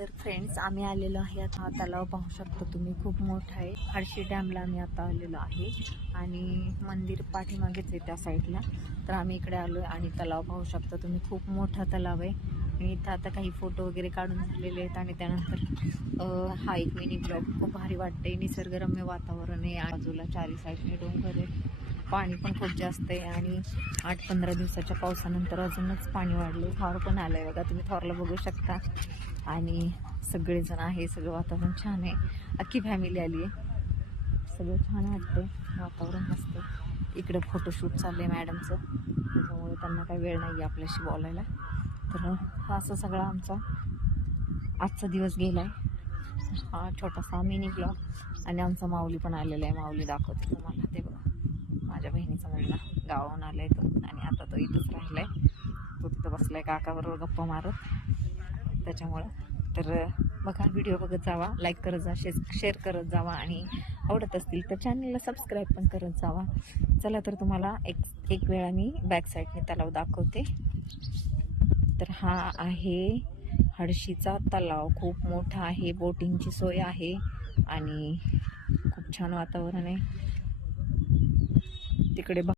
तर फ्रेंड्स, आम्ही आलेलो आहे आता. हा तलाव पाहू शकता तुम्ही, खूप मोठा आहे. हर्षी डॅमला आम्ही आता आलेलो आहे आणि मंदिर पाठीमागेच आहे त्या साईडला. तर आम्ही इकडे आलो आहे आणि तलाव पाहू शकता तुम्ही, खूप मोठा तलाव आहे. आणि इथं आता काही फोटो वगैरे काढून झालेले आहेत आणि त्यानंतर हा एक मिनी ब्लॉग. खूप भारी वाटते, निसर्गरम्य वातावरण आहे. बाजूला चारी साईडने डोंगर आहे, पाणी पण खूप जास्त आहे आणि 8-15 दिवसाच्या पावसानंतर अजूनच पाणी वाढले. थॉर पण आलंय बघा, तुम्ही थॉरला बघू शकता. आणि सगळेजण आहे, सगळं वातावरण छान आहे. अख्खी फॅमिली आली आहे, सगळं छान वाटतंय, वातावरण मस्त. इकडं फोटोशूट चाललंय मॅडमचं, त्याच्यामुळे त्यांना काही वेळ नाही आहे आपल्याशी बोलायला. तर हा असं सगळा आमचा आजचा दिवस गेला आहे. हा छोटासा मिनी ब्लॉग. आणि आमचा माऊली पण आलेला आहे, माऊली दाखवते तुम्हाला. ते बघा, माझ्या बहिणीचा मुलगा गावाहून आलाय तो, आणि आता तो इथंच राहिलाय. तो तिथं बसलाय काकाबरोबर गप्पा मारत, त्याच्यामुळं. तर बघा, व्हिडिओ बघत जावा, लाईक करत जा, शेअर करत जावा, आणि आवडत असतील तर चॅनलला सबस्क्राईब पण करत जावा. चला, तर तुम्हाला एक वेळा मी बॅक साईडने तलाव दाखवते. तर हा आहे हळशीचा तलाव, खूप मोठा आहे, बोटिंगची सोय आहे आणि खूप छान वातावरण आहे तिकडे.